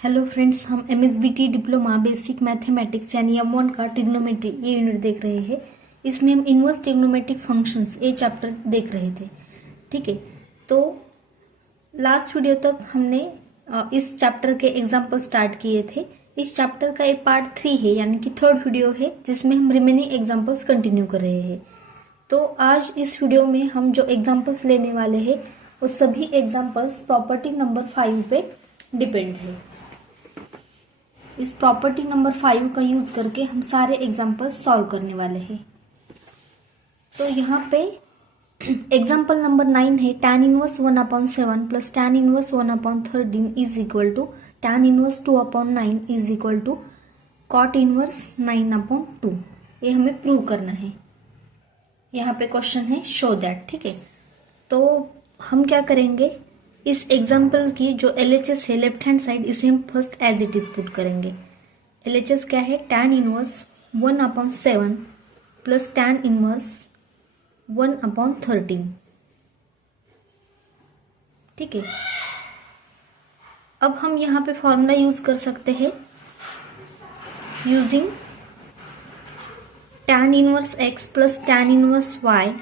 Hello friends, हम MSBT diploma basic mathematics यानी M1 का ट्रिग्नोमेट्री ये यूनिट देख रहे हैं। इसमें हम इनवर्स ट्रिग्नोमेट्रिक फंक्शंस ये चैप्टर देख रहे थे। ठीक है, तो लास्ट वीडियो तक हमने इस चैप्टर के एग्जाम्पल स्टार्ट किए थे। इस चैप्टर का एक पार्ट 3 है यानी कि थर्ड वीडियो है जिसमें हम रिमेनिंग एग्जाम्पल्स कंटिन्यू कर रहे हैं। तो आज इस वीडियो में हम जो एग्जाम्पल्स लेने वाले हैं वो सभी एग्जाम्पल्स प्रॉपर्टी नंबर 5 पे डिपेंड है। इस प्रॉपर्टी नंबर 5 का यूज करके हम सारे एग्जाम्पल्स सॉल्व करने वाले हैं। तो यहाँ पे एग्जाम्पल नंबर 9 है tan inverse 1/7 plus tan inverse 1/13 is equal to tan inverse 2/9 is equal to cot inverse 9/2। ये हमें प्रूव करना है। यहाँ पे क्वेश्चन है शो दैट। ठीक है, तो हम क्या करेंगे, इस एग्जाम्पल की जो LHS है लेफ्ट हैंड साइड इसे हम first as it is put करेंगे। LHS क्या है, tan inverse 1/7 plus tan inverse 1/13। ठीक है, अब हम यहाँ पे फॉर्मूला यूज कर सकते हैं using tan inverse x plus tan inverse y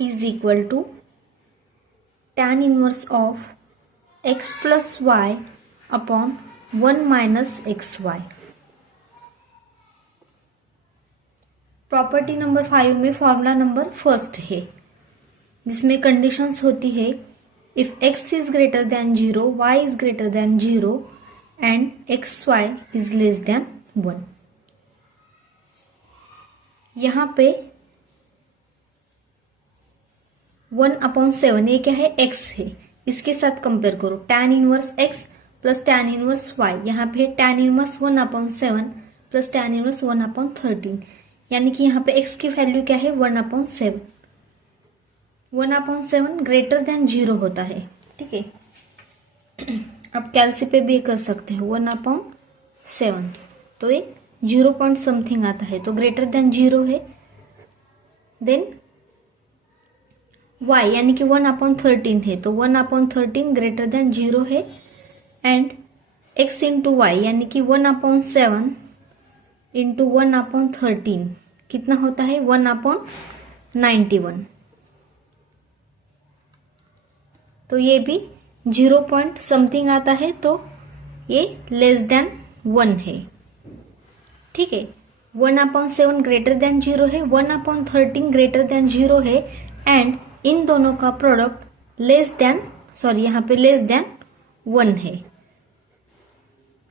is equal to tan inverse of x plus y upon 1 minus xy। Property number 5 में फॉर्मूला नंबर फर्स्ट है जिसमें कंडीशंस होती है if x is greater than 0, y is greater than 0 and xy is less than 1। यहाँ पे 1/7 ये क्या है, x है, इसके साथ कंपेयर करो tan inverse x plus tan inverse y। यहाँ पे tan inverse 1/7 plus tan inverse 1/13 यानी कि यहाँ पे x की वैल्यू क्या है 1/7। 1/7 ग्रेटर देन 0 होता है। ठीक है, अब कैलसी पे भी कर सकते हो 1/7 तो ये 0 पॉइंट समथिंग आता है तो ग्रेटर देन 0 है। देन y यानी कि 1/13 है तो 1/13 ग्रेटर देन 0 है एंड x इंटू वाई यानी कि 1/7 इंटू 1/13 कितना होता है 1/91। तो ये भी 0 पॉइंट समथिंग आता है तो ये लेस देन 1 है। ठीक है, 1/7 ग्रेटर देन 0 है, 1/13 ग्रेटर देन 0 है एंड इन दोनों का प्रोडक्ट लेस देन यहाँ पे लेस देन 1 है।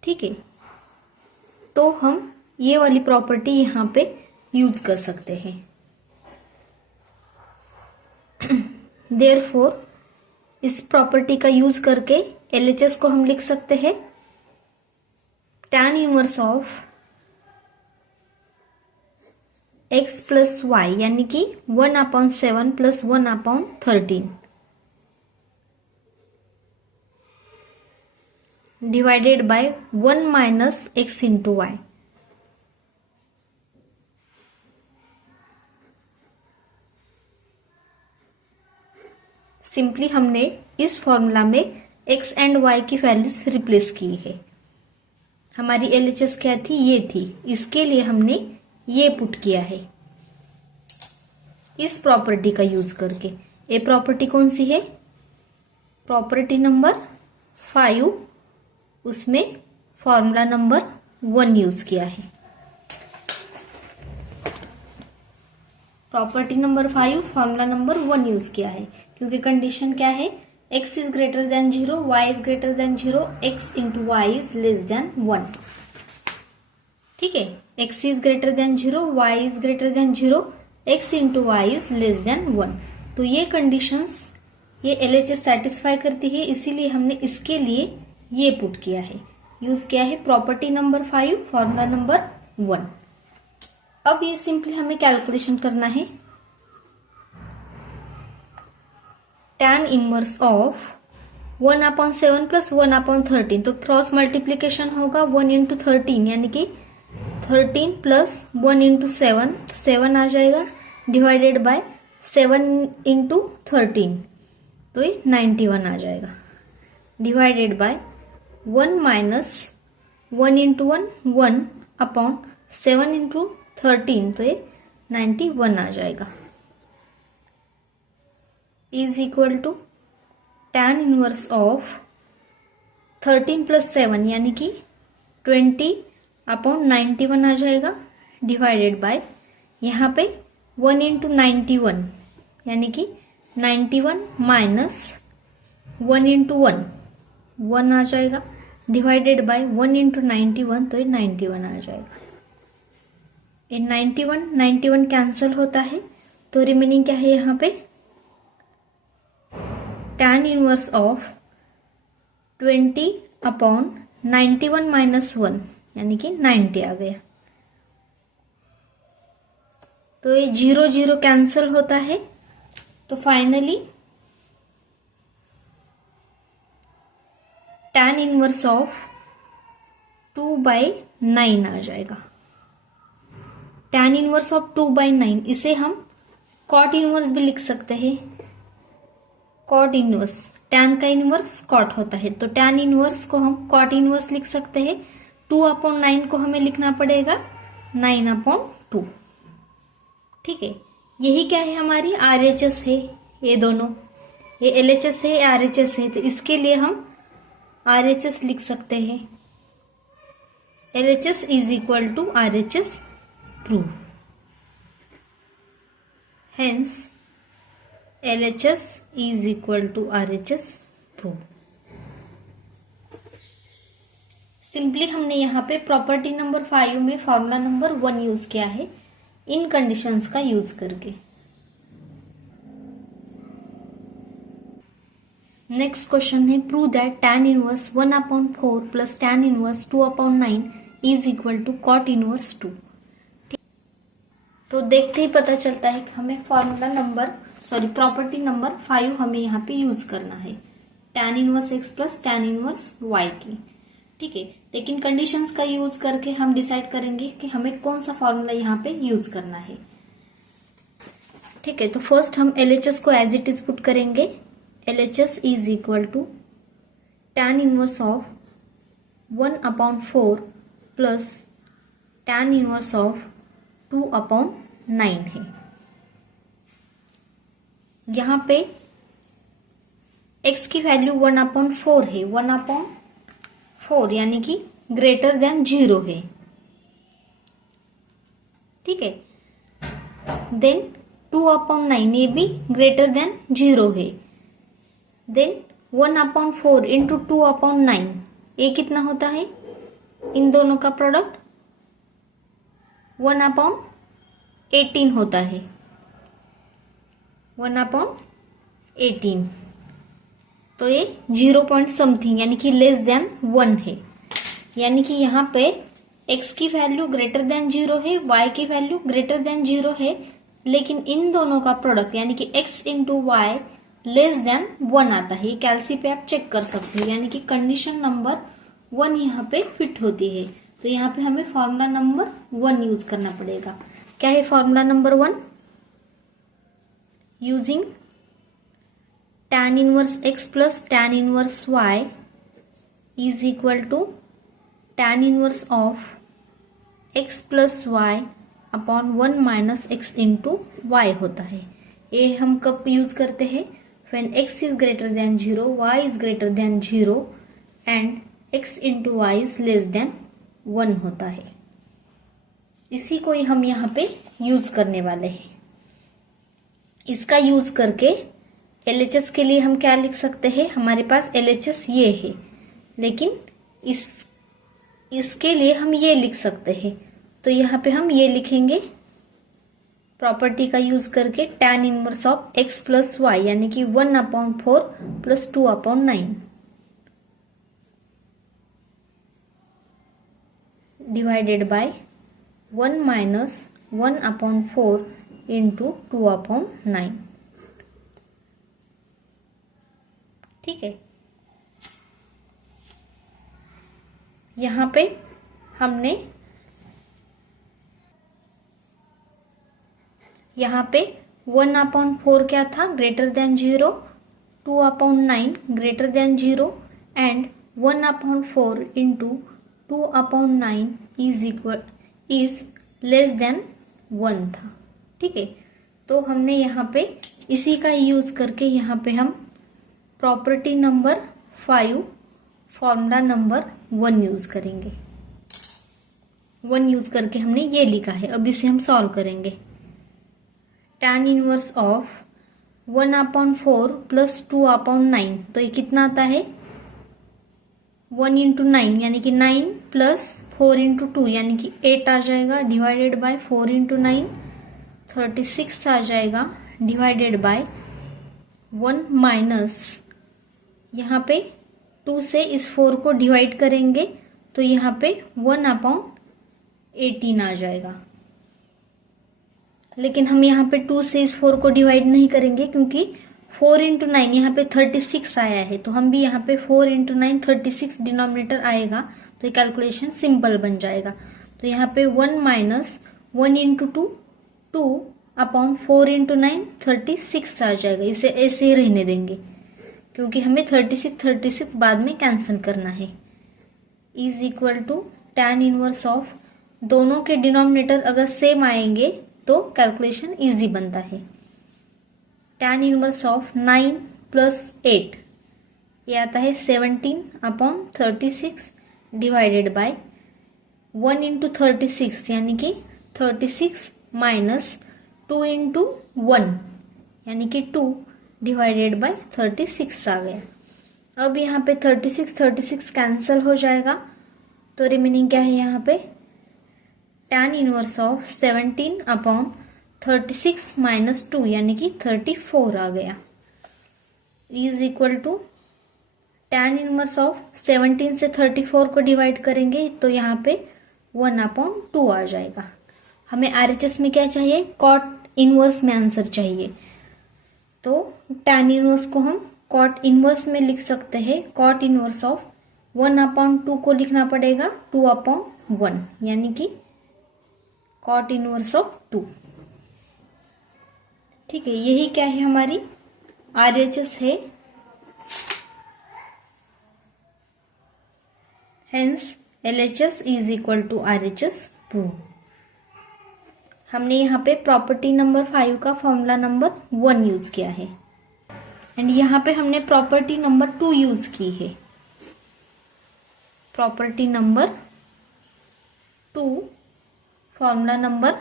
ठीक है, तो हम ये वाली प्रॉपर्टी यहाँ पे यूज कर सकते हैं। देयरफॉर इस प्रॉपर्टी का यूज करके LHS को हम लिख सकते हैं tan inverse of x plus y यानी कि 1/7 plus 1/13 divided by 1 minus x into y। Simply हमने इस फॉर्मूला में x एंड y की वैल्यूज रिप्लेस की है। हमारी LHS क्या थी, ये थी, इसके लिए हमने ये पुट किया है इस प्रॉपर्टी का यूज करके। ये प्रॉपर्टी कौन सी है, प्रॉपर्टी नंबर 5, उसमें फॉर्मूला नंबर 1 यूज किया है। Property number 5 formula number 1 use किया है क्योंकि कंडीशन क्या है, x is greater than 0, y is greater than 0, x into y is less than 1। ठीक है, x is greater than 0, y is greater than 0, x into y is less than 1। तो ये conditions ये LHS सेटिस्फाई करती है, इसीलिए हमने इसके लिए ये पुट किया है, यूज किया है प्रॉपर्टी नंबर 5 फॉर्मूला नंबर 1। अब ये सिंपली हमें कैलकुलेशन करना है tan इनवर्स ऑफ 1/7 प्लस 1/13 तो क्रॉस मल्टीप्लीकेशन होगा 1 इंटू 13 यानी कि 13 प्लस 1 इंटू 7 तो 7 आ जाएगा डिवाइडेड बाय 7 इंटू 13 तो ये 91 आ जाएगा divided by 1 minus 1 into 1 1 upon 7 into 13, तो ये 91 आ जाएगा, is equal to tan inverse of 13 plus 7 यानी कि 20 अपॉन 91 आ जाएगा, डिवाइडेड बाय यहाँ पे 1 इंटू 91 यानी कि 91 माइनस 1 इंटू 1 1 आ जाएगा, डिवाइडेड बाय 1 इंटू 91, तो ये 91 आ जाएगा। ये 91 कैंसिल होता है, तो रिमेनिंग क्या है यहाँ पे, tan inverse of 20 upon 91 minus 1 यानी कि 90 आ गया। तो ये 0 0 कैंसिल होता है, तो फाइनली tan इनवर्स ऑफ 2/9 आ जाएगा। tan इनवर्स ऑफ 2/9, इसे हम cot इनवर्स भी लिख सकते हैं। cot इनवर्स, tan का इनवर्स cot होता है, तो tan इनवर्स को हम cot इनवर्स लिख सकते हैं। 2/9 को हमें लिखना पड़ेगा 9/2। ठीक है, यही क्या है, हमारी RHS है, ये दोनों, ये LHS है, RHS है, तो इसके लिए हम RHS लिख सकते हैं। LHS is equal to RHS prove, hence LHS is equal to RHS prove. Simply हमने यहाँ पे प्रॉपर्टी नंबर 5 में फॉर्मूला नंबर 1 यूज किया है, इन कंडीशंस का यूज करके। नेक्स्ट क्वेश्चन है, prove that tan inverse 1/4 plus tan inverse 2/9 is equal to cot inverse 2। तो देखते ही पता चलता है कि हमें फॉर्मूला नंबर प्रॉपर्टी नंबर 5 हमें यहाँ पे यूज करना है, tan inverse x plus tan inverse y की। ठीक है, लेकिन कंडीशंस का यूज करके हम डिसाइड करेंगे कि हमें कौन सा फॉर्मूला यहाँ पे यूज करना है। ठीक है, तो फर्स्ट हम LHS को एज इट इज पुट करेंगे। LHS is equal to tan inverse of 1/4 plus tan inverse of 2/9 है। यहाँ पे x की वैल्यू 1/4 है, 1/4 यानी कि ग्रेटर देन 0 है। ठीक है, देन 2/9 ये भी ग्रेटर देन 0 है। देन 1/4 इंटू 2/9 ये कितना होता है, इन दोनों का प्रोडक्ट 1/18 होता है, 1/18। तो ये 0 पॉइंट समथिंग यानी कि लेस देन 1 है, यानी कि यहाँ पे x की वैल्यू ग्रेटर देन 0 है, y की वैल्यू ग्रेटर देन 0 है, लेकिन इन दोनों का प्रोडक्ट यानी कि x into y less than 1 आता है। कैलसी पे आप चेक कर सकते हैं, यानी कि कंडीशन नंबर 1 यहाँ पे फिट होती है। तो यहाँ पे हमें फॉर्मूला नंबर 1 यूज करना पड़ेगा। क्या है formula number 1? Using tan inverse x plus tan inverse y is equal to tan inverse of x plus y upon 1 minus x into y होता है। ये हम कब यूज करते हैं? When x is greater than 0, y is greater than 0 and x into y is less than 1 होता है। इसी को ही हम यहाँ पे यूज करने वाले हैं। इसका यूज करके LHS के लिए हम क्या लिख सकते हैं? हमारे पास LHS ये है, लेकिन इसके लिए हम ये लिख सकते हैं। तो यहाँ पे हम ये लिखेंगे प्रॉपर्टी का यूज करके tan inverse of x plus y यानी कि 1/4 plus 2/9 divided by 1 minus 1/4 into 2/9। ठीक है, यहाँ पे हमने यहाँ पे 1/4 क्या था? Greater than 0, 2/9 greater than 0 and 1/4 into 2/9 is less than 1 था। ठीक है, तो हमने यहाँ पे इसी का यूज करके यहाँ पे हम property number 5 formula number 1 use करेंगे। 1 यूज करके हमने ये लिखा है। अब इसे हम सॉल्व करेंगे। tan इनवर्स ऑफ 1/4 प्लस 2/9, तो ये कितना आता है 1 इंटू 9 यानी कि 9 प्लस 4 इंटू 2 यानी कि 8 आ जाएगा, डिवाइडेड बाय 4 इंटू 9 36 आ जाएगा, डिवाइडेड बाय 1 माइनस यहाँ पे 2 से इस 4 को डिवाइड करेंगे तो यहाँ पे 1/18 आ जाएगा। लेकिन हम यहाँ पे 2 से इस 4 को डिवाइड नहीं करेंगे क्योंकि 4 इंटू 9 यहाँ पे 36 आया है, तो हम भी यहाँ पे 4 इंटू 9 36 डिनोमिनेटर आएगा, तो ये कैलकुलेशन सिंपल बन जाएगा। तो यहाँ पे 1 माइनस 1 इंटू 2/4 इंटू 9 36 आ जाएगा। इसे ऐसे ही रहने देंगे क्योंकि हमें 36 बाद में कैंसिल करना है। Is equal to tan inverse of, दोनों के डिनोमिनेटर अगर सेम आएंगे तो कैलकुलेशन इजी बनता है। tan इनवर्स ऑफ 9 प्लस 8 ये आता है 17/36 डिवाइडेड बाय 1 इंटू 36 यानी कि 36 माइनस 2 इंटू 1 यानी कि 2 डिवाइडेड बाय 36 आ गया। अब यहाँ पे 36 कैंसिल हो जाएगा, तो रिमेनिंग क्या है यहाँ पे tan इनवर्स ऑफ 17/36 माइनस 2 यानी कि 34 आ गया। Is equal to tan inverse of 17 से 34 को डिवाइड करेंगे तो यहाँ पे 1/2 आ जाएगा। हमें RHS में क्या चाहिए, कॉट इनवर्स में आंसर चाहिए, तो tan इनवर्स को हम कॉट इनवर्स में लिख सकते हैं। कॉट इनवर्स ऑफ 1/2 को लिखना पड़ेगा 2/1 यानी कि कॉट इनवर्स ऑफ 2। ठीक है, यही क्या है हमारी RHS है। Hence LHS is equal to RHS prove. हमने यहाँ पे प्रॉपर्टी नंबर 5 का फॉर्मूला नंबर 1 यूज किया है एंड यहाँ पे हमने प्रॉपर्टी नंबर 2 यूज की है। Property number 2 formula number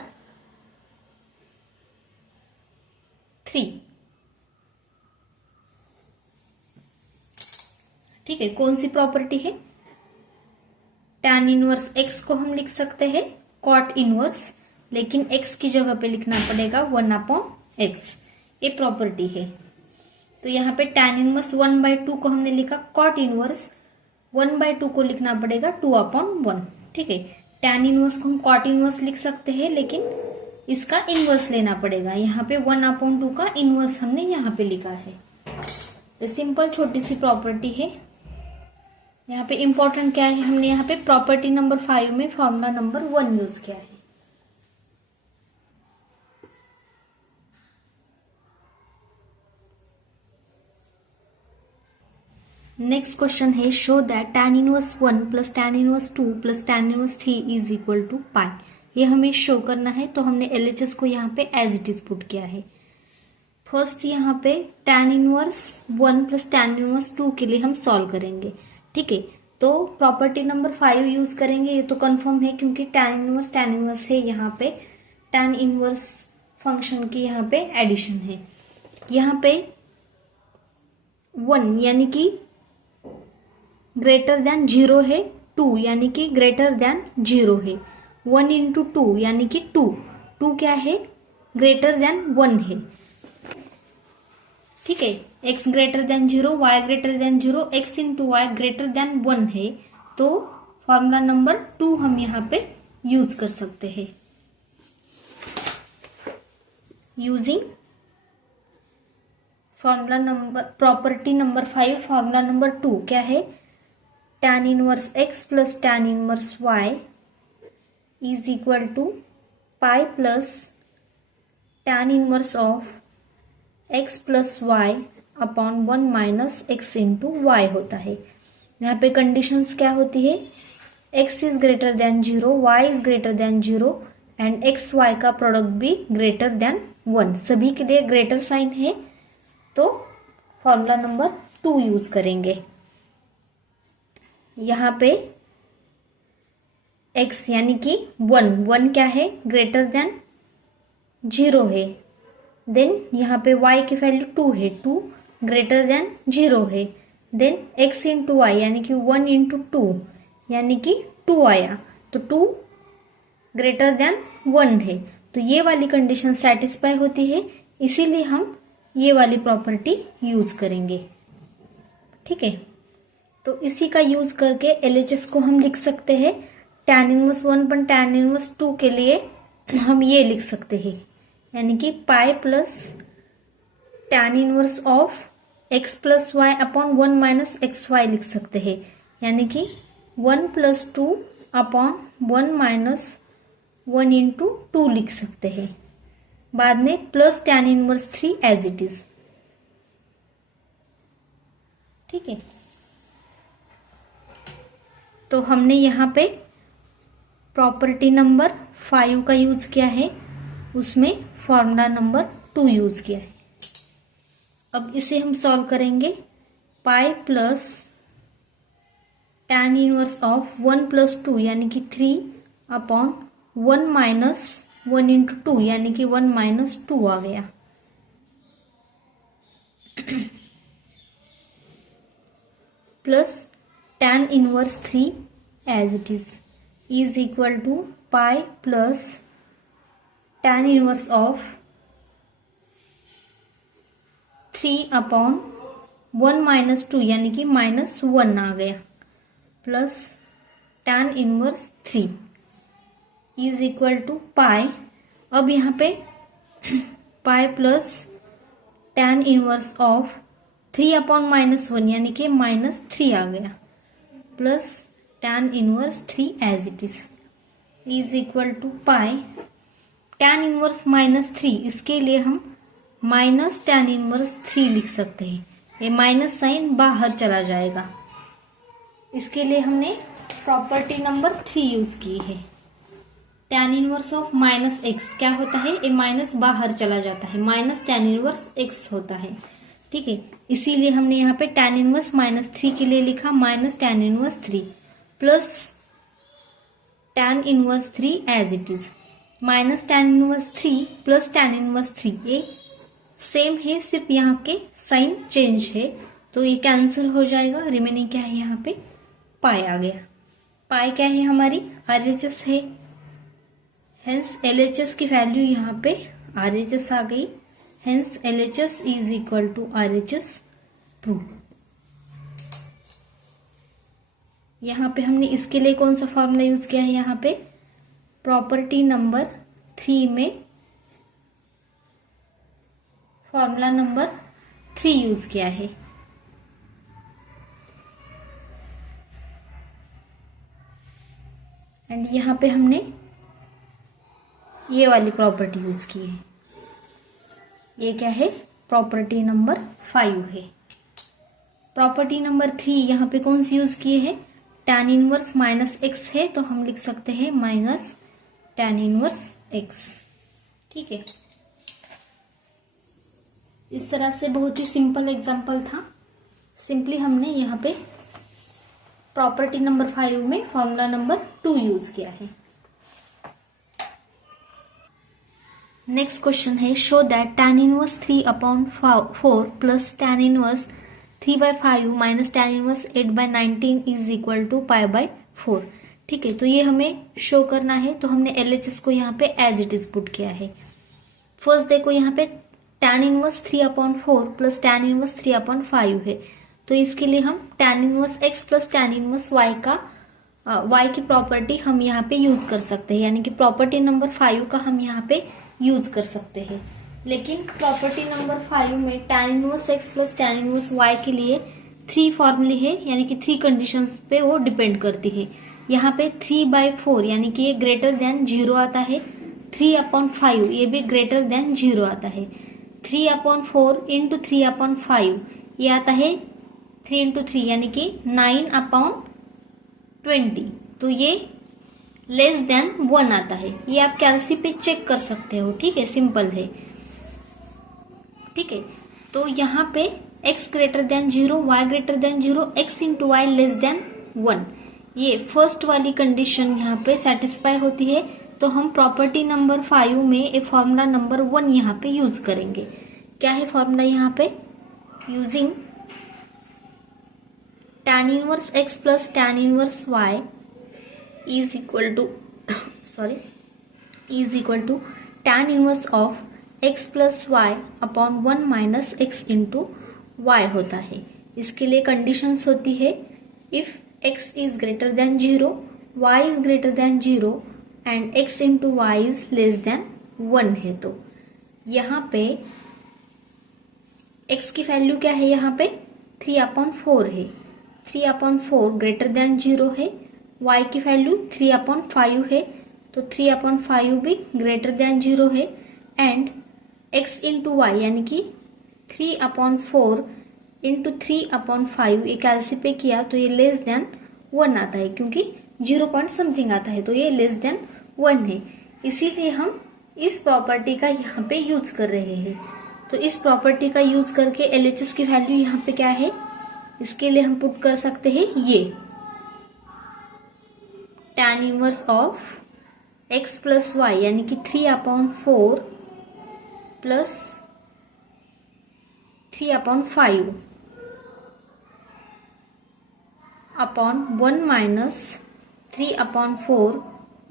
3। ठीक है, कौन सी प्रॉपर्टी है, tan इनवर्स x को हम लिख सकते हैं कॉट इनवर्स, लेकिन x की जगह पे लिखना पड़ेगा 1/x, ये प्रॉपर्टी है। तो यहाँ पे tan इनवर्स 1/2 को हमने लिखा, कॉट इनवर्स 1/2 को लिखना पड़ेगा 2/1। ठीक है, tan इनवर्स को हम कॉट इनवर्स लिख सकते हैं लेकिन इसका इनवर्स लेना पड़ेगा। यहाँ पे 1/2 का इनवर्स हमने यहाँ पे लिखा है। तो सिंपल छोटी सी प्रॉपर्टी है। यहाँ पे इंपॉर्टेंट क्या है, हमने यहाँ पे प्रॉपर्टी नंबर 5 में फॉर्मूला नंबर 1 यूज किया है। नेक्स्ट क्वेश्चन है, show that tan inverse 1 plus tan inverse 2 plus tan inverse 3 is equal to pi. ये हमें शो करना है, तो हमने LHS को यहाँ पे एज इट इज पुट किया है। फर्स्ट यहाँ पे tan inverse 1 plus tan inverse 2 के लिए हम सॉल्व करेंगे। ठीक है, तो प्रॉपर्टी नंबर 5 यूज करेंगे, ये तो कंफर्म है क्योंकि tan इनवर्स है। यहाँ पे tan इनवर्स फंक्शन की यहाँ पे एडिशन है। यहाँ पे 1 यानी कि ग्रेटर देन 0 है, 2 यानी कि ग्रेटर देन 0 है, 1 इंटू 2 यानी कि 2 क्या है, ग्रेटर देन 1 है। ठीक है, x greater than 0, y greater than 0, x into y greater than 1 है, तो फॉर्मूला नंबर 2 हम यहाँ पे यूज कर सकते हैं। Using formula number property number 5 formula number 2 क्या है, tan inverse x plus tan inverse y is equal to pi plus tan inverse of x plus y upon 1 minus x into y होता है। यहाँ पे conditions क्या होती है, x is greater than 0, y is greater than 0 and x y का product भी greater than 1, सभी के लिए ग्रेटर साइन है, तो फॉर्मूला नंबर 2 यूज करेंगे। यहाँ पे x यानी कि 1 क्या है, ग्रेटर देन 0 है, देन यहाँ पे y की वैल्यू 2 है, 2 ग्रेटर देन 0 है, देन x इंटू वाई यानी कि 1 इंटू 2 यानी कि 2 आया, तो 2 ग्रेटर देन 1 है, तो ये वाली कंडीशन सेटिस्फाई होती है, इसीलिए हम ये वाली प्रॉपर्टी यूज करेंगे। ठीक है, तो इसी का यूज करके LHS को हम लिख सकते हैं। tan इनवर्स 1 पर tan इनवर्स 2 के लिए हम ये लिख सकते हैं, यानी कि pi plus tan inverse of x plus y upon 1 minus x y लिख सकते हैं, यानी कि 1 प्लस 2 अपॉन 1 माइनस 1 इंटू 2 लिख सकते हैं, बाद में plus tan inverse 3 as it is. ठीक है, तो हमने यहाँ पे प्रॉपर्टी नंबर 5 का यूज किया है, उसमें फॉर्मूला नंबर 2 यूज किया है। अब इसे हम सॉल्व करेंगे, पाई plus tan inverse of 1 plus 2 यानी कि 3 अपॉन 1 माइनस 1 इंटू 2 यानी कि 1 माइनस 2 आ गया, plus tan inverse 3 as it is equal to pi plus tan inverse of 3 upon 1 minus 2 यानी कि माइनस 1 आ गया, plus tan inverse 3 is equal to pi. अब यहाँ पे pi plus tan inverse of 3 upon minus 1 यानी कि माइनस 3 आ गया, plus tan inverse 3 as it is equal to pi tan inverse minus 3, इसके लिए हम माइनस tan इनवर्स 3 लिख सकते हैं, ये माइनस साइन बाहर चला जाएगा, इसके लिए हमने प्रॉपर्टी नंबर 3 यूज की है। tan inverse of minus x क्या होता है, ये माइनस बाहर चला जाता है, माइनस tan इनवर्स एक्स होता है। ठीक है, इसीलिए हमने यहाँ पे tan इनवर्स माइनस 3 के लिए लिखा minus tan inverse 3 plus tan inverse 3 as it is, minus tan inverse 3 plus tan inverse 3 ये सेम है, सिर्फ यहाँ के साइन चेंज है, तो ये कैंसिल हो जाएगा, रिमेनिंग क्या है यहाँ पे पाई आ गया। पाई क्या है हमारी RHS है, हेंस LHS की वैल्यू यहाँ पे RHS आ गई, hence LHS is equal to RHS prove. यहाँ पे हमने इसके लिए कौन सा फॉर्मूला यूज किया है, यहाँ पे प्रॉपर्टी नंबर 3 में फॉर्मूला नंबर 3 यूज किया है। एंड यहाँ पे हमने ये वाली प्रॉपर्टी यूज की है, ये क्या है, प्रॉपर्टी नंबर 5 है। प्रॉपर्टी नंबर 3 यहाँ पे कौन सी यूज की है, tan इनवर्स माइनस एक्स है, तो हम लिख सकते हैं माइनस tan इनवर्स एक्स। ठीक है, इस तरह से बहुत ही सिंपल एग्जांपल था, सिंपली हमने यहाँ पे प्रॉपर्टी नंबर 5 में फॉर्मूला नंबर 2 यूज किया है। नेक्स्ट क्वेश्चन है, show that tan inverse 3 upon 4 plus tan inverse 3/5 minus tan inverse 8/19 is equal to pi by 4। ठीक है, तो ये हमें शो करना है, तो हमने LHS को यहाँ पे एज इट इज पुट किया है। फर्स्ट देखो यहाँ पे tan inverse 3 upon 4 plus tan inverse 3 upon 5 है, तो इसके लिए हम tan inverse x plus tan inverse y का y की प्रॉपर्टी हम यहाँ पे यूज कर सकते हैं, यानी कि प्रॉपर्टी नंबर 5 का हम यहाँ पे यूज कर सकते हैं। लेकिन प्रॉपर्टी नंबर 5 में tan inverse x plus tan inverse y के लिए 3 फॉर्मूले है, यानी कि 3 कंडीशंस पे वो डिपेंड करती है। यहाँ पे 3/4 यानी कि ये ग्रेटर देन 0 आता है, 3/5 ये भी ग्रेटर देन 0 आता है, 3/4 इंटू 3/5 ये आता है 3 × 3 यानी कि 9/20, तो ये लेस देन 1 आता है। ये आप कैलसी पे चेक कर सकते हो, ठीक है, सिंपल है, ठीक है। तो यहाँ पे x greater than 0, y greater than 0, x into y less than 1, ये फर्स्ट वाली कंडीशन यहाँ पे सेटिस्फाई होती है। तो हम प्रॉपर्टी नंबर 5 में ए फॉर्मूला नंबर 1 यहाँ पे यूज करेंगे। क्या है फॉर्मूला यहाँ पे? Using tan inverse x plus tan inverse y is equal to tan inverse of x plus y upon 1 minus x into y होता है। इसके लिए कंडीशंस होती है if x is greater than 0, y is greater than 0 and x into y is less than 1 है। तो यहाँ पे x की वैल्यू क्या है? यहाँ पे 3/4 है, 3/4 ग्रेटर देन 0 है। y की वैल्यू 3/5 है, तो 3/5 भी ग्रेटर देन 0 है। एंड x इंटू वाई यानी कि 3/4 इंटू 3/5 एक कैलसी पे किया तो ये लेस देन 1 आता है, क्योंकि 0 पॉइंट समथिंग आता है, तो ये लेस देन 1 है। इसीलिए हम इस प्रॉपर्टी का यहाँ पे यूज कर रहे हैं। तो इस प्रॉपर्टी का यूज करके LHS की वैल्यू यहाँ पे क्या है, इसके लिए हम पुट कर सकते हैं ये tan inverse of x plus y यानी कि 3/4 प्लस 3/5 अपॉन 1 माइनस 3/4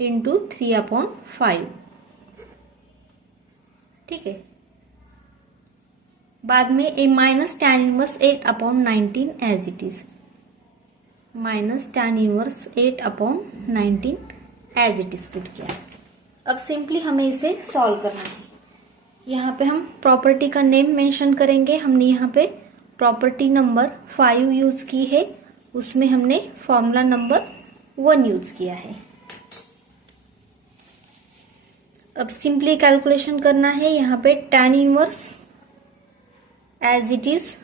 इंटू 3/5, ठीक है। बाद में A minus tan inverse 8/19 as it is, minus tan inverse 8/19 as it is put किया। अब सिंपली हमें इसे सॉल्व करना है। यहाँ पे हम प्रॉपर्टी का नेम मेंशन करेंगे। हमने यहाँ पे प्रॉपर्टी नंबर 5 यूज की है, उसमें हमने फॉर्मूला नंबर 1 यूज किया है। अब सिंपली कैलकुलेशन करना है। यहाँ पे tan inverse as it is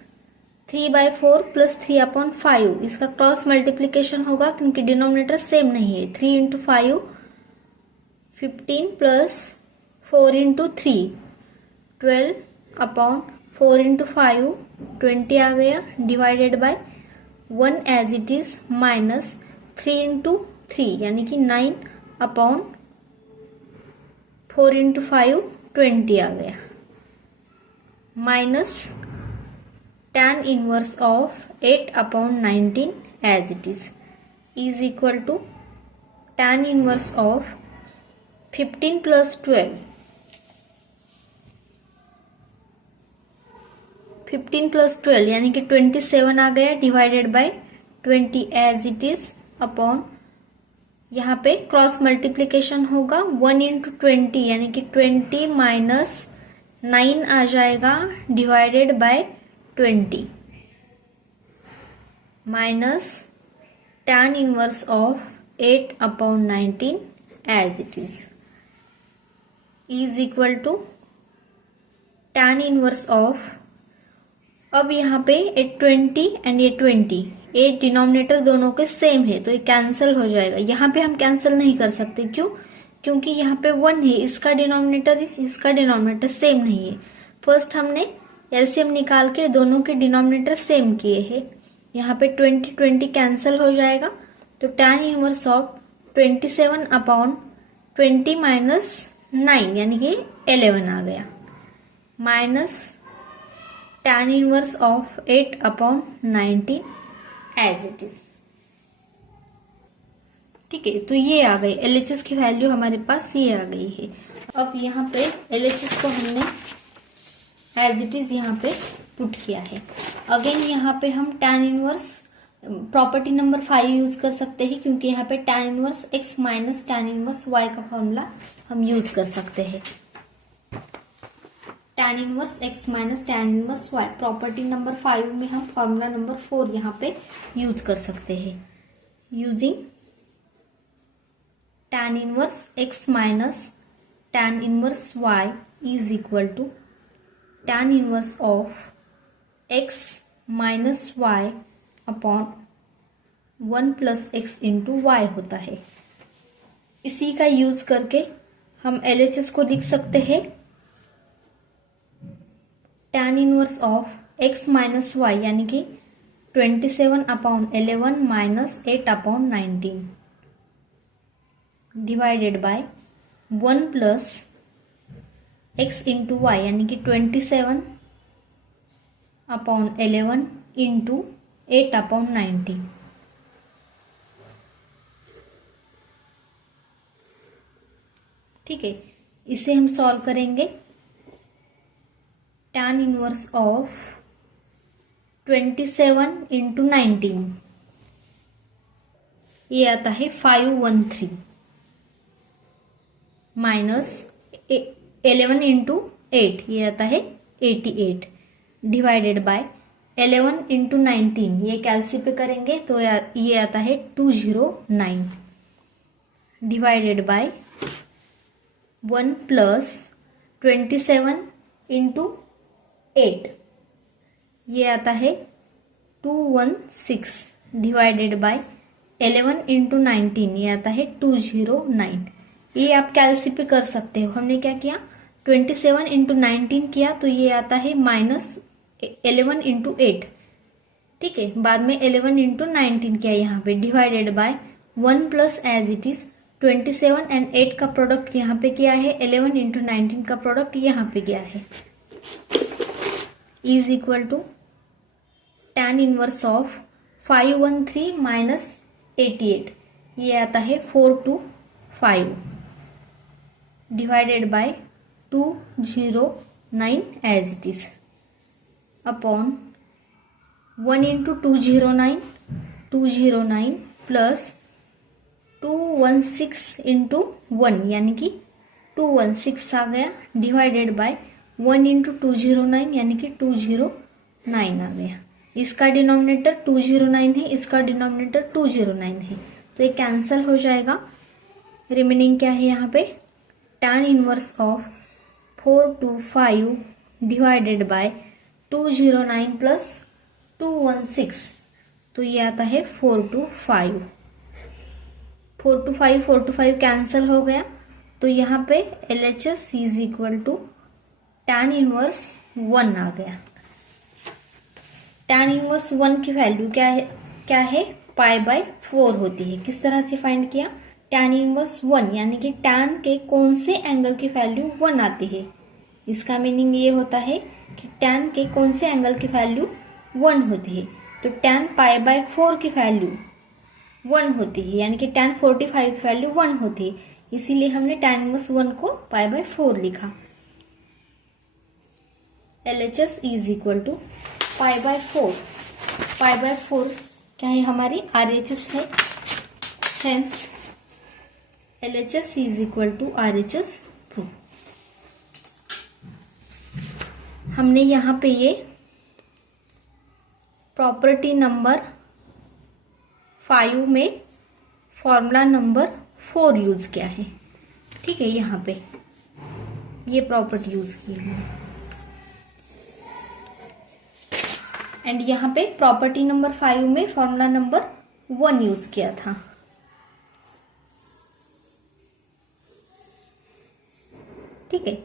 3/4 plus 3/5, इसका क्रॉस मल्टीप्लीकेशन होगा क्योंकि डिनोमिनेटर सेम नहीं है। 3 इंटू 5 15 प्लस 4 इंटू 3 12/4 इंटू 5 20 आ गया, divided by 1 as it is minus 3 into 3 यानी कि 9/4 इंटू 5 20 आ गया, minus tan inverse of 8/19 as it is equal to tan inverse of 15 plus 12, 15 plus 12 यानी कि 27 आ गया, divided by 20 as it is upon, यहाँ पे क्रॉस मल्टीप्लीकेशन होगा 1 इंटू 20 यानी कि 20 माइनस 9 आ जाएगा, divided by 20 minus tan inverse of 8/19 as it is equal to tan inverse of, अब यहाँ पे 20 एंड ये 20, ये डिनोमिनेटर दोनों के सेम है तो ये कैंसिल हो जाएगा। यहाँ पे हम कैंसिल नहीं कर सकते, क्यों? क्योंकि यहाँ पे 1 है, इसका डिनोमिनेटर सेम नहीं है। फर्स्ट हमने एलसीएम निकाल के दोनों के डिनोमिनेटर सेम किए हैं। यहाँ पे 20 कैंसिल हो जाएगा, तो tan इनवर्स ऑफ 27/20 माइनस 9 यानी कि 11 आ गया, minus tan inverse of 8/19 as it is, ठीक है। तो ये आ गई LHS की वैल्यू, हमारे पास ये आ गई है। अब यहाँ पे LHS को हमने एज इट इज यहाँ पे पुट किया है। अगेन यहाँ पे हम tan inverse property number 5 use कर सकते हैं, क्योंकि यहाँ पे tan inverse x minus tan inverse y का फॉर्मूला हम यूज कर सकते हैं। tan inverse x minus tan inverse y property number 5 में हम फॉर्मूला नंबर 4 यहाँ पे यूज कर सकते हैं। Using tan inverse x minus tan inverse y is equal to tan inverse of x minus y upon 1 plus x into y होता है। इसी का यूज करके हम LHS को लिख सकते हैं tan inverse of x minus y यानी कि 27/11 minus 8/19 divided by 1 plus x into y यानी कि 27/11 इंटू 8/19। ठीक है, इसे हम सॉल्व करेंगे। tan इनवर्स ऑफ 27 इंटू 19 ये आता है 513 माइनस 11 इंटू 8 ये आता है 88 डिवाइडेड बाय 11 इंटू 19 ये कैलसी पे करेंगे तो ये आता है 209 डिवाइडेड बाय 1 प्लस 27 इंटू 8 ये आता है 216 डिवाइडेड बाय 11 इंटू 19 ये आता है 209। ये आप कैलसी पे कर सकते हो। हमने क्या किया 27 इंटू 19 किया तो ये आता है माइनस 11 इंटू 8। ठीक है, बाद में 11 इंटू 19 किया यहाँ पे divided by 1 plus as it is 27 and 8 का प्रोडक्ट यहाँ पे किया है, 11 इंटू 19 का प्रोडक्ट यहाँ पे किया है, is equal to tan inverse of 513 minus 88 ये आता है 425 divided by 209 as it is upon 1 into 209 plus 216 into 1 यानी कि 216 आ गया डिवाइडेड बाय 1 इंटू 209 यानी कि 209 आ गया। इसका डिनोमिनेटर 209 है, इसका डिनोमिनेटर 209 है तो ये कैंसिल हो जाएगा। रिमेनिंग क्या है यहाँ पे tan inverse of 425 divided by 209 plus 216 तो ये आता है 425 कैंसिल हो गया तो यहाँ पे LHS is equal to tan inverse 1 आ गया। tan इनवर्स 1 की वैल्यू क्या है π/4 होती है। किस तरह से फाइंड किया tan इनवर्स 1 यानी कि tan के कौन से एंगल की वैल्यू 1 आती है। इसका मीनिंग ये होता है कि tan के कौन से एंगल की वैल्यू 1 होती है तो tan π/4 की वैल्यू 1 होती है यानी कि tan 45 की वैल्यू 1 होती है, इसीलिए हमने tan इनवर्स 1 को π/4 लिखा। LHS इज इक्वल टू π/4 क्या है हमारी RHS है, hence LHS is equal to RHS proof. हमने यहाँ पे ये प्रॉपर्टी नंबर 5 में फॉर्मूला नंबर 4 यूज किया है। ठीक है, यहाँ पे ये प्रॉपर्टी यूज की है एंड यहाँ पे प्रॉपर्टी नंबर 5 में फॉर्मूला नंबर 1 यूज किया था। ठीक है,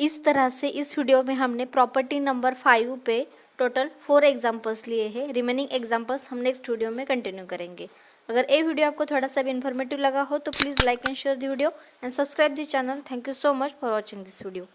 इस तरह से इस वीडियो में हमने प्रॉपर्टी नंबर 5 पे टोटल 4 एग्जाम्पल्स लिए हैं। रिमेनिंग एग्जाम्पल्स हम नेक्स्ट वीडियो में कंटिन्यू करेंगे। अगर ये वीडियो आपको थोड़ा सा भी इन्फॉर्मेटिव लगा हो तो please like and share the video and subscribe the channel. Thank you so much for watching this video.